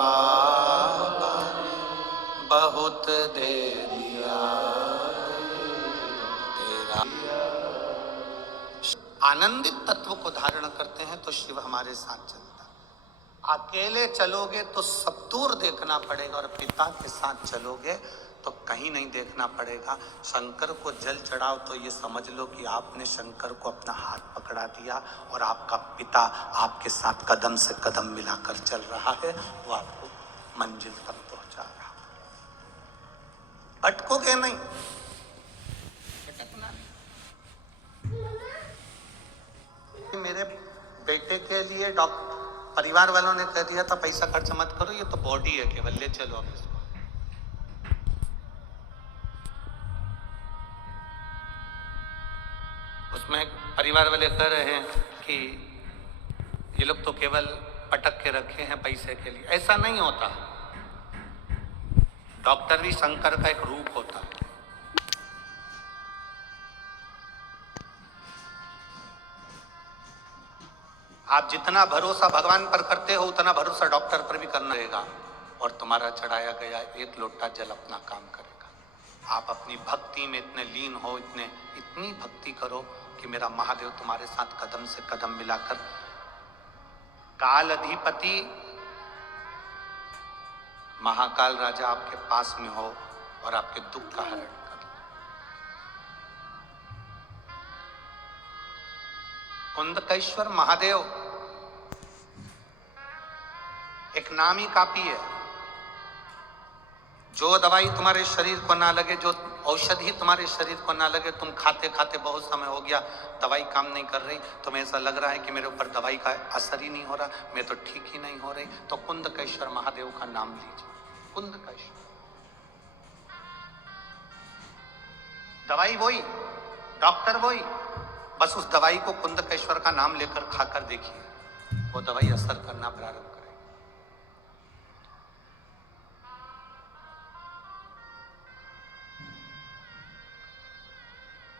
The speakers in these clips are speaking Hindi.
बाबा बहुत दे दिया तेरा। आनंदित तत्व को धारण करते हैं तो शिव हमारे साथ चलता। अकेले चलोगे तो सब दूर देखना पड़ेगा और पिता के साथ चलोगे तो कहीं नहीं देखना पड़ेगा। शंकर को जल चढ़ाओ तो ये समझ लो कि आपने शंकर को अपना हाथ पकड़ा दिया और आपका पिता आपके साथ कदम से कदम मिलाकर चल रहा है, वो आपको मंजिल तक पहुंचा रहा। अटकोगे नहीं, अटकना नहीं। मेरे बेटे के लिए परिवार वालों ने कह दिया था पैसा खर्च मत करो, ये तो बॉडी है केवल, ले चलो अब इसको। उसमें परिवार वाले कह रहे हैं कि ये लोग तो केवल पटक के रखे हैं पैसे के लिए। ऐसा नहीं होता। डॉक्टर भी शंकर का एक रूप होता है। आप जितना भरोसा भगवान पर करते हो उतना भरोसा डॉक्टर पर भी करना रहेगा और तुम्हारा चढ़ाया गया एक लोटा जल अपना काम करेगा। आप अपनी भक्ति में इतने लीन हो, इतनी भक्ति करो कि मेरा महादेव तुम्हारे साथ कदम से कदम मिलाकर, काल अधिपति महाकाल राजा आपके पास में हो और आपके दुख का हरण कर। कुंदकेश्वर महादेव एक नामी कापी है। जो दवाई तुम्हारे शरीर को ना लगे, जो औषधि तुम्हारे शरीर को ना लगे, तुम खाते खाते बहुत समय हो गया दवाई काम नहीं कर रही, तुम्हें ऐसा लग रहा है कि मेरे ऊपर दवाई का असर ही नहीं हो रहा, मैं तो ठीक ही नहीं हो रही, तो कुंदकेश्वर महादेव का नाम लीजिए। कुंदकेश्वर दवाई वही, डॉक्टर वही, बस उस दवाई को कुंदकेश्वर का नाम लेकर खाकर देखिए, वो दवाई असर करना प्रारंभ करेगी।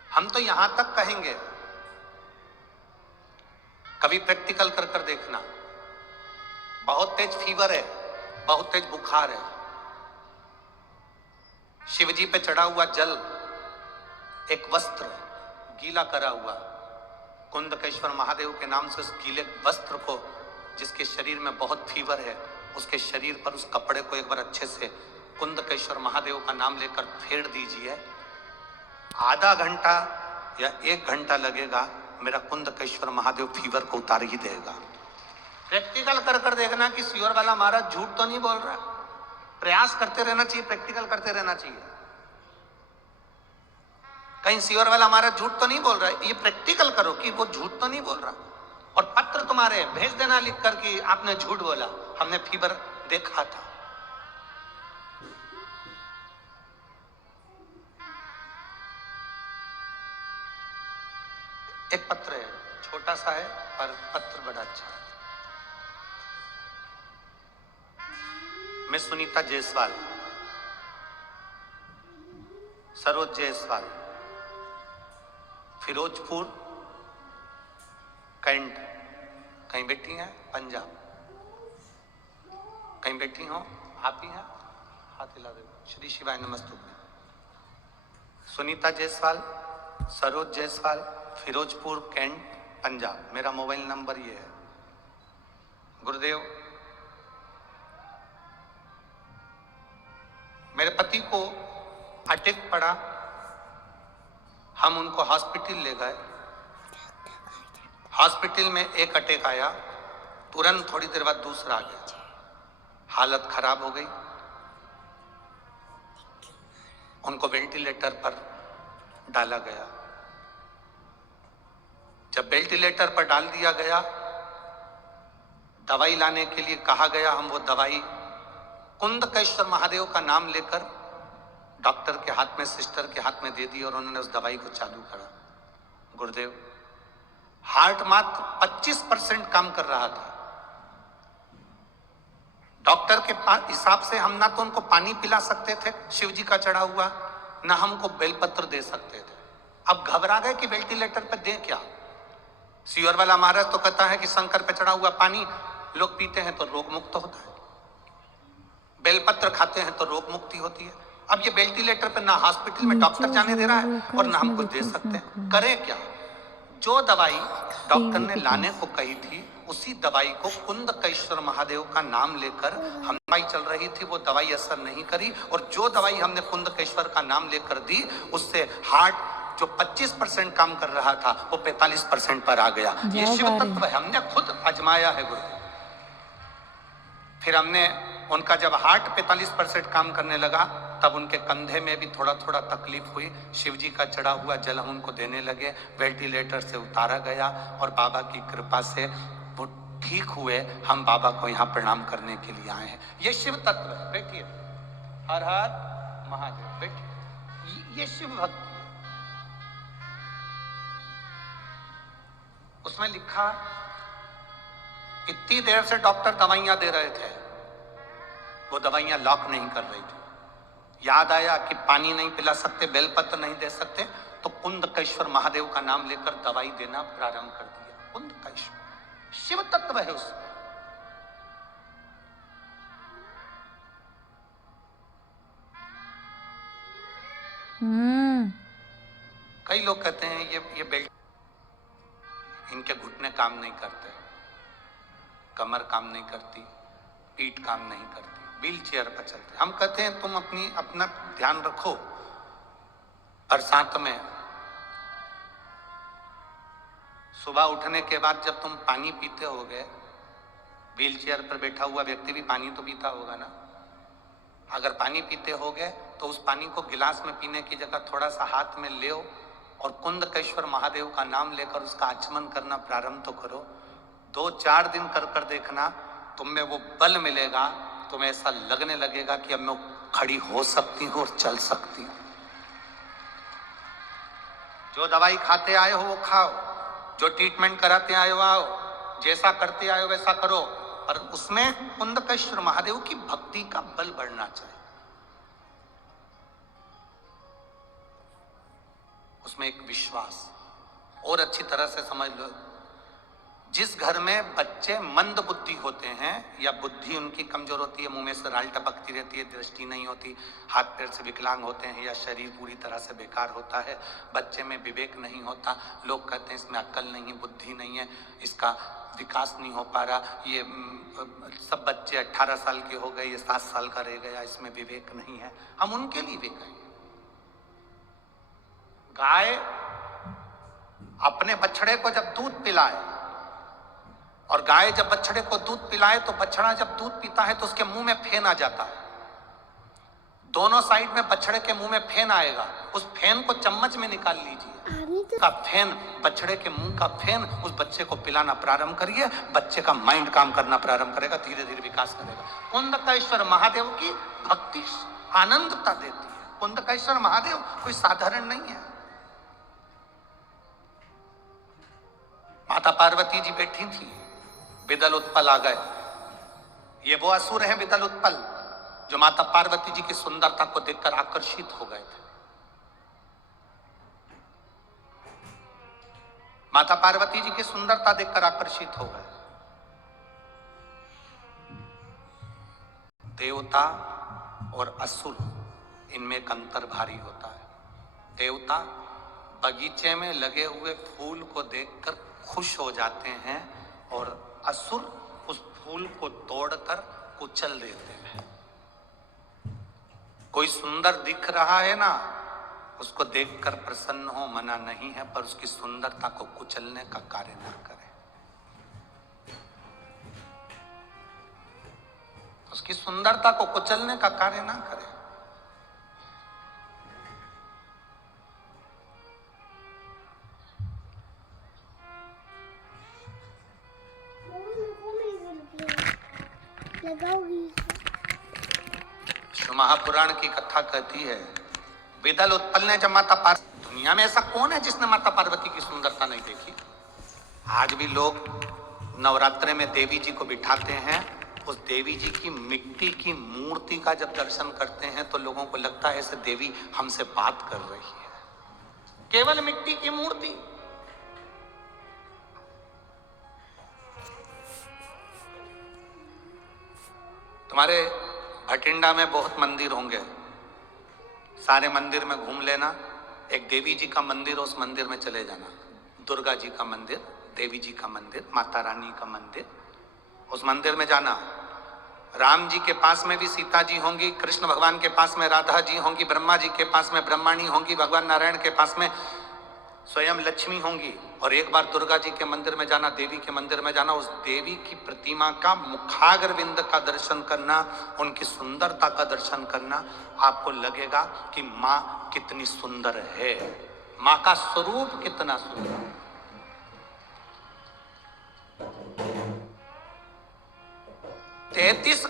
हम तो यहां तक कहेंगे, कभी प्रैक्टिकल कर कर देखना। बहुत तेज फीवर है, बहुत तेज बुखार है, शिवजी पे चढ़ा हुआ जल, एक वस्त्र गीला करा हुआ, कुंदकेश्वर महादेव के नाम से उस गीले वस्त्र को, जिसके शरीर में बहुत फीवर है, उसके शरीर पर उस कपड़े को एक बार अच्छे से कुंदकेश्वर महादेव का नाम लेकर फेर दीजिए। आधा घंटा या 1 घंटा लगेगा, मेरा कुंदकेश्वर महादेव फीवर को उतार ही देगा। प्रैक्टिकल कर कर देखना कि सीवर वाला महाराज झूठ तो नहीं बोल रहा। प्रयास करते रहना चाहिए, प्रैक्टिकल करते रहना चाहिए। कहीं सीवर वाला महाराज झूठ तो नहीं बोल रहा है, ये प्रैक्टिकल करो कि वो झूठ तो नहीं बोल रहा। और पत्र तुम्हारे भेज देना लिख कर कि आपने झूठ बोला, हमने फीवर देखा था। एक पत्र है, छोटा सा है पर पत्र बड़ा अच्छा है। मैं सुनीता जायसवाल, सरोज जायसवाल, फिरोजपुर कैंट, कहीं बैठी हैं पंजाब, कहीं बैठी हो आप ही हैं, हाथ हिला दे। श्री शिवाय नमस्तुभ्यं। सुनीता जायसवाल, सरोज जायसवाल, फिरोजपुर कैंट, पंजाब। मेरा मोबाइल नंबर ये है। गुरुदेव, मेरे पति को अटैक पड़ा, हम उनको हॉस्पिटल ले गए। हॉस्पिटल में एक अटैक आया, तुरंत थोड़ी देर बाद दूसरा आ गया, हालत खराब हो गई। उनको वेंटिलेटर पर डाला गया। जब वेंटिलेटर पर डाल दिया गया, दवाई लाने के लिए कहा गया, हम वो दवाई कुंदकेश्वर महादेव का नाम लेकर डॉक्टर के हाथ में, सिस्टर के हाथ में दे दी और उन्होंने उस दवाई को चालू करा। गुरुदेव, हार्ट मात्र 25% काम कर रहा था। डॉक्टर के हिसाब से हम ना तो उनको पानी पिला सकते थे शिव जी का चढ़ा हुआ, ना हमको बेलपत्र दे सकते थे। अब घबरा गए कि वेंटिलेटर पर दें क्या। सीवर वाला महाराज तो कहता है कि शंकर पे चढ़ा हुआ पानी लोग पीते हैं तो रोग मुक्त होता है। बेलपत्र खाते हैं तो रोग मुक्ति होती है। अब ये वेंटिलेटर पे ना हॉस्पिटल में डॉक्टर जाने दे रहा है और ना हम कुछ दे सकते हैं। करें क्या? जो दवाई डॉक्टर ने लाने को कही थी उसी दवाई को कुंदकेश्वर महादेव का नाम लेकर हम दवाई चल रही थी, वो दवाई असर नहीं करी। और जो दवाई हमने कुंदकेश्वर का नाम लेकर दी उससे हार्ट जो 25% काम कर रहा था वो 45% पर आ गया। ये शिव तत्व है, हमने खुद आजमाया है गुरु। फिर हमने उनका जब हार्ट 45% काम करने लगा तब उनके कंधे में भी थोड़ा थोड़ा तकलीफ हुई। शिव जी का चढ़ा हुआ जल हम उनको देने लगे, वेंटिलेटर से उतारा गया और बाबा की कृपा से वो ठीक हुए। हम बाबा को यहाँ प्रणाम करने के लिए आए हैं। ये शिव तत्व है। बैठिए, हर हर महादेव। बैठिए, ये शिव भक्ति। उसमें लिखा इतनी देर से डॉक्टर दवाइयां दे रहे थे, वो दवाइयां लॉक नहीं कर रही थी। याद आया कि पानी नहीं पिला सकते, बेलपत्र नहीं दे सकते, तो कुंदकेश्वर महादेव का नाम लेकर दवाई देना प्रारंभ कर दिया। कुंदकेश्वर शिव तत्व है उसमें। कई लोग कहते हैं ये बेल्ट, इनके घुटने काम नहीं करते, कमर काम नहीं करती, पीठ काम नहीं करती, व्हील चेयर पर चलते। हम कहते हैं तुम अपना ध्यान रखो। बरसात में सुबह उठने के बाद जब तुम पानी पीते होगे, व्हील चेयर पर बैठा हुआ व्यक्ति भी पानी तो पीता होगा ना। अगर पानी पीते होगे तो उस पानी को गिलास में पीने की जगह थोड़ा सा हाथ में ले और कुंदकेश्वर महादेव का नाम लेकर उसका आचमन करना प्रारंभ तो करो। 2-4 दिन कर कर देखना, तुम में वो बल मिलेगा। तुम्हें ऐसा लगने लगेगा कि अब मैं खड़ी हो सकती हूँ और चल सकती हूँ। जो दवाई खाते आए हो वो खाओ, जो ट्रीटमेंट कराते आए हो आओ, जैसा करते आए हो वैसा करो, पर उसमें कुंदकेश्वर महादेव की भक्ति का बल बढ़ना चाहिए। उसमें एक विश्वास। और अच्छी तरह से समझ लो, जिस घर में बच्चे मंद बुद्धि होते हैं या बुद्धि उनकी कमजोर होती है, मुंह में से राल टपकती रहती है, दृष्टि नहीं होती, हाथ पैर से विकलांग होते हैं या शरीर पूरी तरह से बेकार होता है, बच्चे में विवेक नहीं होता, लोग कहते हैं इसमें अक्ल नहीं है, बुद्धि नहीं है, इसका विकास नहीं हो पा रहा, ये सब बच्चे 18 साल के हो गए, ये 7 साल का रह गया, इसमें विवेक नहीं है। हम उनके लिए भी कहें, गाय अपने बछड़े को जब दूध पिलाए और गाय जब बछड़े को दूध पिलाए तो बछड़ा जब दूध पीता है तो उसके मुंह में फेन आ जाता है। दोनों साइड में बछड़े के मुंह में फेन आएगा, उस फेन को चम्मच में निकाल लीजिए। का फेन, बछड़े के मुंह का फेन उस बच्चे को पिलाना प्रारंभ करिए, बच्चे का माइंड काम करना प्रारंभ करेगा, धीरे धीरे विकास करेगा। कुंदकेश्वर महादेव की भक्ति आनंदता देती है। कुंदकेश्वर महादेव कोई साधारण नहीं है। माता पार्वती जी बैठी थी, विदल उत्पल आ गए। ये वो असुर हैं विदल उत्पल जो माता पार्वती जी की सुंदरता को देखकर आकर्षित हो गए थे। माता पार्वती जी की सुंदरता देखकर आकर्षित हो गए। देवता और असुर, इनमें एक अंतर भारी होता है। देवता बगीचे में लगे हुए फूल को देखकर खुश हो जाते हैं और असुर उस फूल को तोड़कर कुचल देते हैं। कोई सुंदर दिख रहा है ना, उसको देखकर प्रसन्न हो, मना नहीं है, पर उसकी सुंदरता को कुचलने का कार्य न करें। उसकी सुंदरता को कुचलने का कार्य ना करें। महापुराण की कथा कहती है, विदल उत्पल ने जब माता पार्वती, दुनिया में ऐसा कौन है जिसने माता पार्वती की सुंदरता नहीं देखी? आज भी लोग नवरात्रे में देवी जी को बिठाते हैं, उस देवी जी की मिट्टी की मूर्ति का जब दर्शन करते हैं तो लोगों को लगता है ऐसे देवी हमसे बात कर रही है। केवल मिट्टी की मूर्ति। तुम्हारे भटिंडा में बहुत मंदिर होंगे, सारे मंदिर में घूम लेना। एक देवी जी का मंदिर, उस मंदिर में चले जाना। दुर्गा जी का मंदिर, देवी जी का मंदिर, माता रानी का मंदिर, उस मंदिर में जाना। राम जी के पास में भी सीता जी होंगी, कृष्ण भगवान के पास में राधा जी होंगी, ब्रह्मा जी के पास में ब्रह्माणी होंगी, भगवान नारायण के पास में स्वयं लक्ष्मी होंगी। और एक बार दुर्गा जी के मंदिर में जाना, देवी के मंदिर में जाना, उस देवी की प्रतिमा का मुखाग्रविंद का दर्शन करना, उनकी सुंदरता का दर्शन करना। आपको लगेगा कि माँ कितनी सुंदर है, माँ का स्वरूप कितना सुंदर। 33